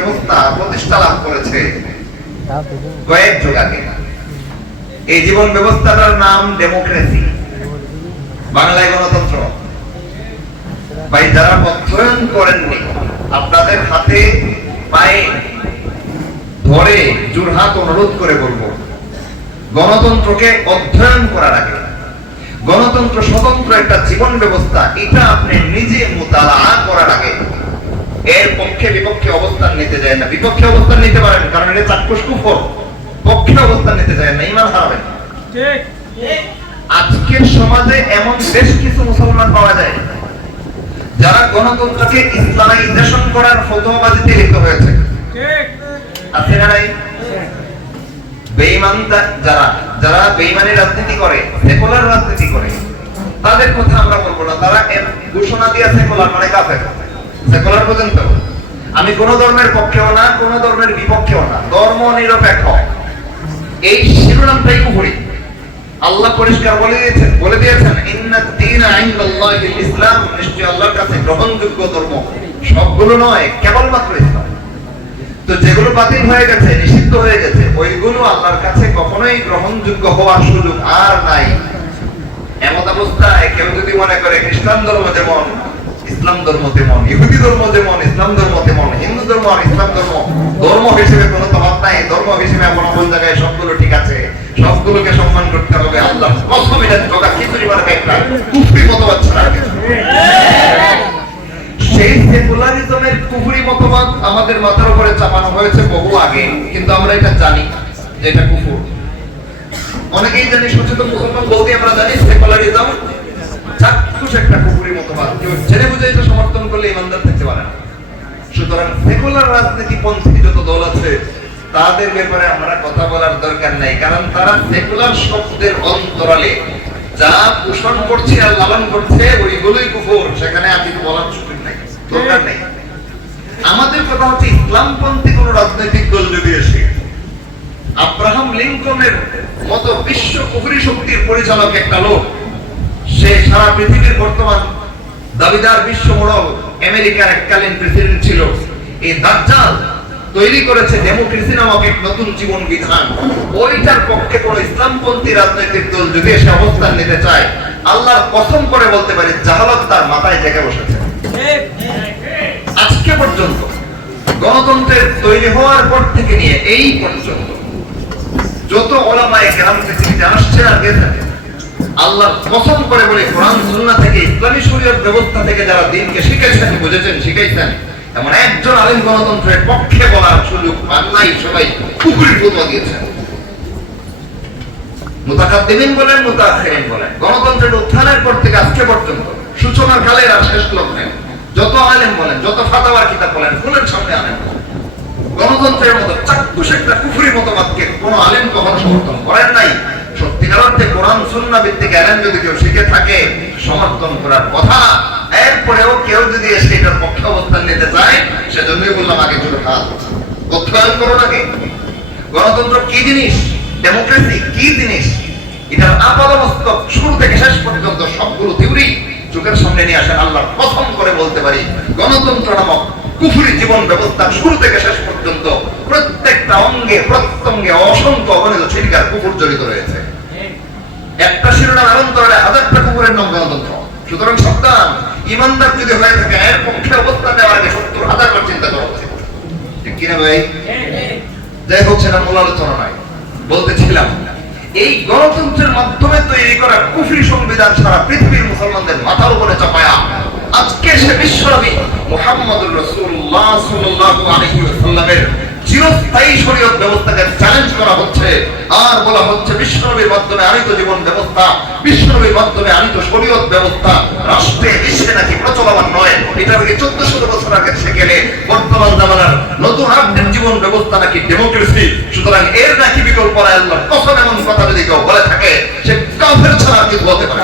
ব্যবস্থা প্রতিষ্ঠা লাভ করেছে কয়েক যুগ আগে। এই জীবন ব্যবস্থাটার নাম ডেমোক্রেসি, বাংলায় গণতন্ত্র। ভাই যারা অধ্যয়ন করেননি, আপনাদের হাতে পায়ে ধরে জোরহাত অনুরোধ করে বলবো, গণতন্ত্রকে অধ্যয়ন করার আগে, গণতন্ত্র স্বতন্ত্র একটা জীবন ব্যবস্থা, এটা আপনি নিজে মুতালা করার আগে এর পক্ষে বিপক্ষে অবস্থান নিতে যায় না। বিপক্ষে অবস্থান নিতে পারেন, কারণ এটা চাক্ষুষ কুফর। পক্ষে অবস্থান নিতে যায় না, ঈমান হারাবেন। ঠিক। আজকের সমাজে এমন বেশ কিছু মুসলমান পাওয়া যায় যারা গণতন্ত্রকে ইসলামাইজেশন করার ফতোয়াবাজিতে লিপ্ত হয়েছে। ঠিক আছে না? নাই বেঈমান যারা যারা বেঈমানি রাজনীতি করে, সেকুলার রাজনীতি করে, তাদের কথা আমরা বলবো না। তারা ঘোষণা দিয়ে সেকুলার মানে কাফের। সেকুলার পর্যন্ত আমি কোন ধর্মের পক্ষেও না, কোন ধর্মের বিপক্ষেও না, ধর্ম নিরপেক্ষ, এই শিরোনামটাই কুফরি। আল্লাহ পরিষ্কার বলে দিয়েছেন ইন্নাদ দীনা ইনদাল্লাহিল ইসলাম, নিশ্চয়ই আল্লাহর কাছে গ্রহণযোগ্য ধর্ম সবগুলো নয়, কেবলমাত্র ইসলাম। তো যেগুলো বাতিল হয়ে গেছে, নিষিদ্ধ হয়ে গেছে, ওইগুলো আল্লাহর কাছে কখনোই গ্রহণযোগ্য হওয়ার সুযোগ আর নাই। এমন অবস্থায় কেউ যদি মনে করে খ্রিস্টান ধর্ম যেমন ইসলাম ধর্ম তেমন, ইহুদি ধর্ম যেমন ইসলাম ধর্ম তেমন, হিন্দু ধর্ম আর ইসলাম ধর্ম ধর্ম হিসেবে কোনো তফাৎ নাই, ধর্ম হিসেবে এমন কোন জায়গায় সবগুলো ঠিক আছে, সবগুলোকে সম্মান করতে হবে, আল্লাহ কসম এটা জগা খিচুড়ি বানাবে একটা কুফরি মতবাদ ছাড়া কিছু। সেই সেকুলারিজমের কুফরি মতবাদ আমাদের মাথার উপরে চাপানো হয়েছে বহু আগে, কিন্তু আমরা এটা জানি যে এটা কুফর। অনেকেই জানি, সচেতন মুসলমান বলতে আমরা জানি সেকুলারিজম চাক্ষুষ একটা কুফরি মতবাদ। কেউ জেনে বুঝে এটা সমর্থন করলে ইমানদার থাকতে পারে না। সুতরাং সেকুলার রাজনীতিপন্থী যত দল আছে তাদের ব্যাপারে আমরা কথা বলার দরকার নাই, কারণ তারা সেকুলার শব্দের অন্তরালে যা পোষণ করছে আর লালন করছে ওইগুলোই কুফর। সেখানে আর কিছু বলার সুযোগ নাই, দরকার নেই। আমাদের কথা হচ্ছে ইসলামপন্থী কোন রাজনৈতিক দল যদি এসে আব্রাহাম লিঙ্কনের মতো বিশ্ব কুফরি শক্তির পরিচালক একটা লোক, সে সারা পৃথিবীর বর্তমান দাবিদার বিশ্ব মোড়ল আমেরিকার এককালীন প্রেসিডেন্ট ছিল, এই দাজ্জাল তৈরি করেছে ডেমোক্রেসি নামক এক নতুন জীবন বিধান, ওইটার পক্ষে কোন ইসলামপন্থী রাজনৈতিক দল যদি এসে অবস্থান নিতে চায়, আল্লাহর কসম করে বলতে পারি জাহালত তার মাথায় জেগে বসেছে। আজকে পর্যন্ত গণতন্ত্রের তৈরি হওয়ার পর থেকে নিয়ে এই পর্যন্ত যত ওলামায়ে কেরাম পৃথিবীতে আসছে আর গেছেন, আল্লাহর কসম করে বলে কোরআন সুন্নাহ থেকে ইসলামী শরীয়ত ব্যবস্থা থেকে যারা দ্বীনকে শিখেছেন, বুঝেছেন, শিখাইছেন, এমন একজন আলেম গণতন্ত্রের পক্ষে বলার সুযোগ পান নাই। সবাই কুফরি ফতোয়া দিয়েছেন। মুতাকাদ্দিমিন বলেন, মুতাআখিরিন বলেন, গণতন্ত্রের উত্থানের পর থেকে আজকে পর্যন্ত সূচনার কালের আর শেষ লগ্নে যত আলেম বলেন, যত ফাতাওয়ার কিতাব বলেন, ফুলের সামনে আনেন, গণতন্ত্রের মতো চাক্ষুষ একটা কুফরি মতবাদকে কোন আলেম কখনো সমর্থন করেন নাই। সত্যিকার অর্থে কোরআন সুন্নাহ ভিত্তিক আলেম যদি কেউ শিখে থাকে, সমর্থন করার কথা। এরপরেও কেউ যদি এসে এটার পক্ষে অবস্থান নিতে চায়, সেজন্যই বললাম আগে জোরহাত অধ্যয়ন করো আগে। গণতন্ত্র কি জিনিস, ডেমোক্রেসি কি জিনিস, এটার আপাদমস্তক শুরু থেকে শেষ পর্যন্ত সবগুলো থিওরি চোখের সামনে নিয়ে আসেন। আল্লাহর কসম করে বলতে পারি, গণতন্ত্র নামক কুফরি জীবন ব্যবস্থা শুরু থেকে শেষ পর্যন্ত প্রত্যেকটা অঙ্গে প্রত্যঙ্গে অসংখ্য অগণিত ছিটকার কুফর জড়িত রয়েছে। একটা শিরোনামের অন্তরালে হাজারটা কুফরের নাম গণতন্ত্র। সুতরাং সাবধান, ইমানদার যদি হয়ে থাকে এর পক্ষে অবস্থান নেওয়ার আগে ৭০,০০০ বার চিন্তা করা উচিত। ঠিক কিনা ভাই? যাই হোক, সেটা মূল আলোচনা নয়। বলতেছিলাম, এই গণতন্ত্রের মাধ্যমে তৈরি করা কুফরি সংবিধান সারা পৃথিবীর মুসলমানদের মাথার উপরে চাপায়া আজকে সে বিশ্বনবী মুহাম্মদুর রাসূলুল্লাহ সাল্লাল্লাহু আলাইহি ওয়াসাল্লামের চিরস্থায়ী শরীয়ত ব্যবস্থাকে চ্যালেঞ্জ করা হচ্ছে। আর বলা হচ্ছে বিশ্বনবীর মাধ্যমে আনিত জীবন ব্যবস্থা, বিশ্বনবীর মাধ্যমে আনিত শরীয়ত ব্যবস্থা রাষ্ট্রে বিশ্বে নাকি প্রচলমান নয়। এটা নাকি ১৪০০ বছর আগে সে গেলে বর্তমান জামানার নতুন আপডেট জীবন ব্যবস্থা নাকি ডেমোক্রেসি। সুতরাং এর নাকি বিকল্প নাই। আল্লাহর কসম, এমন কথা যদি কেউ বলে থাকে সে কাফের ছাড়া কিছু বলতে পারে।